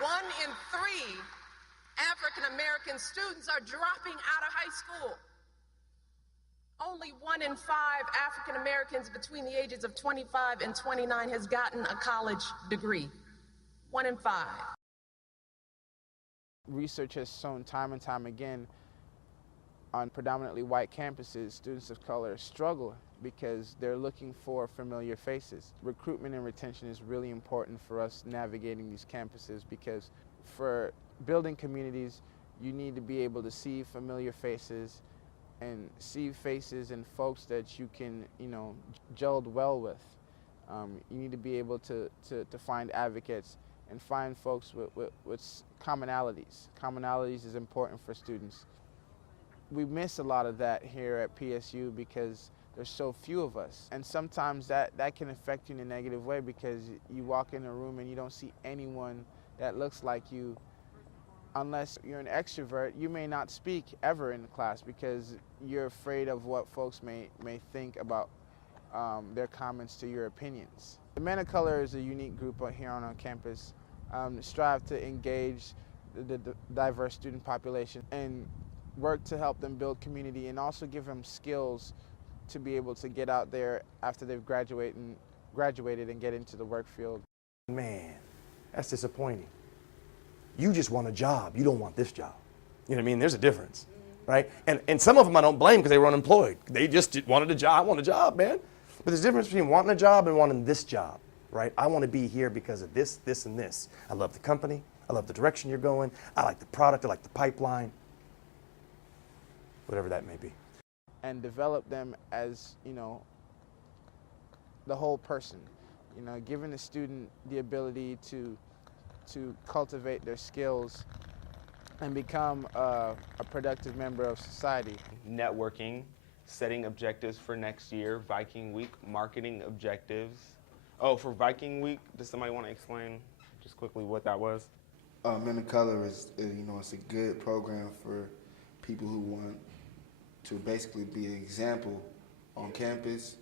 1 in 3 African American students are dropping out of high school. Only 1 in 5 African Americans between the ages of 25 and 29 has gotten a college degree. 1 in 5. Research has shown time and time again on predominantly white campuses, students of color struggle because they're looking for familiar faces. Recruitment and retention is really important for us navigating these campuses, because for building communities, you need to be able to see familiar faces and see faces and folks that you can, gelled well with. You need to be able to find advocates and find folks with commonalities. Commonalities is important for students. We miss a lot of that here at PSU because there's so few of us. And sometimes that can affect you in a negative way, because you walk in a room and you don't see anyone that looks like you. Unless you're an extrovert, you may not speak ever in class because you're afraid of what folks may think about their comments to your opinions. The Men of Color is a unique group here on our campus. Strive to engage the diverse student population and work to help them build community, and also give them skills to be able to get out there after they've graduated and get into the work field. Man, that's disappointing. You just want a job. You don't want this job. You know what I mean? There's a difference, right? And some of them I don't blame because they were unemployed. They just wanted a job. I want a job, man. But there's a difference between wanting a job and wanting this job, right? I want to be here because of this, this, and this. I love the company. I love the direction you're going. I like the product. I like the pipeline. Whatever that may be. And develop them as, the whole person. Giving the student the ability to cultivate their skills and become a productive member of society. Networking, setting objectives for next year, Viking Week, marketing objectives. Oh, for Viking Week, does somebody want to explain just quickly what that was? Men of Color is, it's a good program for people who want to basically be an example on campus,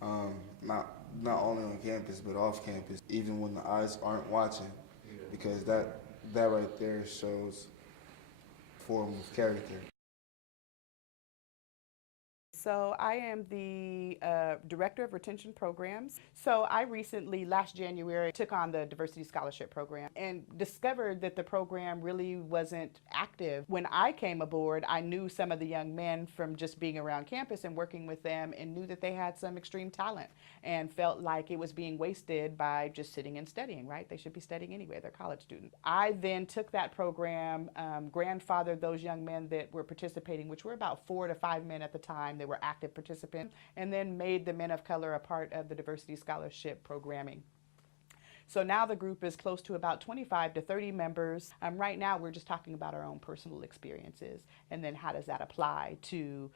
not only on campus but off campus, even when the eyes aren't watching, because that right there shows form of character. So I am the Director of Retention Programs. So I recently, last January, took on the Diversity Scholarship Program and discovered that the program really wasn't active. When I came aboard, I knew some of the young men from just being around campus and working with them, and knew that they had some extreme talent, and felt like it was being wasted by just sitting and studying, right? They should be studying anyway, they're college students. I then took that program, grandfathered those young men that were participating, which were about 4 to 5 men at the time. They were active participants, and then made the Men of Color a part of the Diversity Scholarship programming. So now the group is close to about 25 to 30 members. Right now we're just talking about our own personal experiences, and then how does that apply to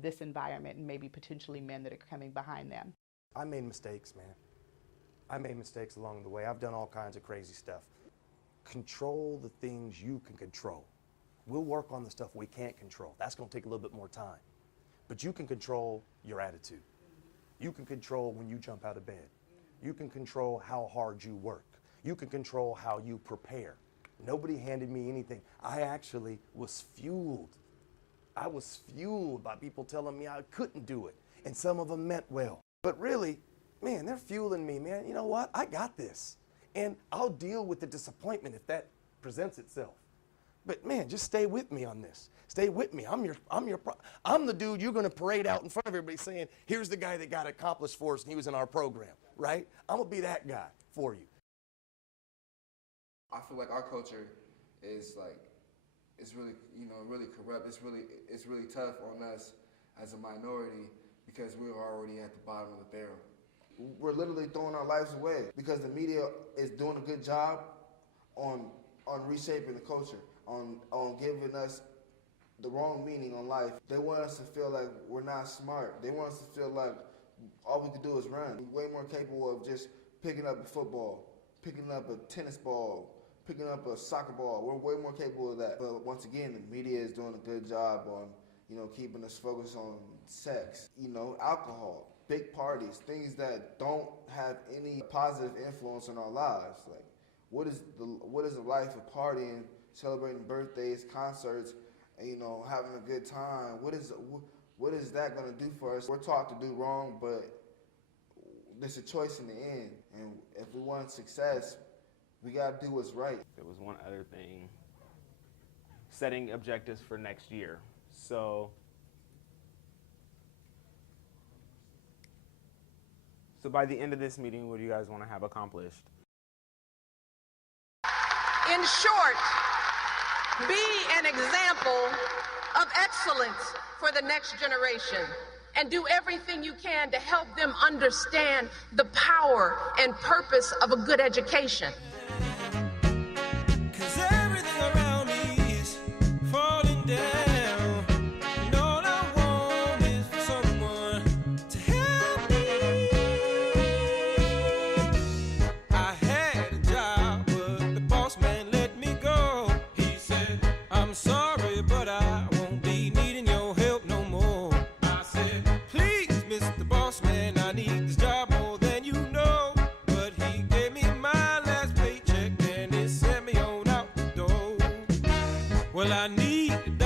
this environment and maybe potentially men that are coming behind them. I made mistakes, man. I made mistakes along the way. I've done all kinds of crazy stuff. Control the things you can control. We'll work on the stuff we can't control. That's going to take a little bit more time. But you can control your attitude. You can control when you jump out of bed. You can control how hard you work. You can control how you prepare. Nobody handed me anything. I actually was fueled. I was fueled by people telling me I couldn't do it. And some of them meant well. But really, man, they're fueling me, man. You know what? I got this. And I'll deal with the disappointment if that presents itself. But man, just stay with me on this. Stay with me. I'm the dude you're going to parade out in front of everybody saying, here's the guy that got accomplished for us and he was in our program, right? I'm going to be that guy for you. I feel like our culture is it's really, really corrupt. It's really tough on us as a minority because we're already at the bottom of the barrel. We're literally throwing our lives away because the media is doing a good job on reshaping the culture, on giving us the wrong meaning on life. They want us to feel like we're not smart. They want us to feel like all we can do is run. We're way more capable of just picking up a football, picking up a tennis ball, picking up a soccer ball. We're way more capable of that. But once again, the media is doing a good job on, keeping us focused on sex, alcohol, big parties, things that don't have any positive influence on our lives. Like, what is the life of partying, celebrating birthdays, concerts, and, you know, having a good time? What is that going to do for us? We're taught to do wrong, but there's a choice in the end. And if we want success, we got to do what's right. There was one other thing. Setting objectives for next year. So by the end of this meeting, what do you guys want to have accomplished? In short, be an example of excellence for the next generation and do everything you can to help them understand the power and purpose of a good education. Well, I need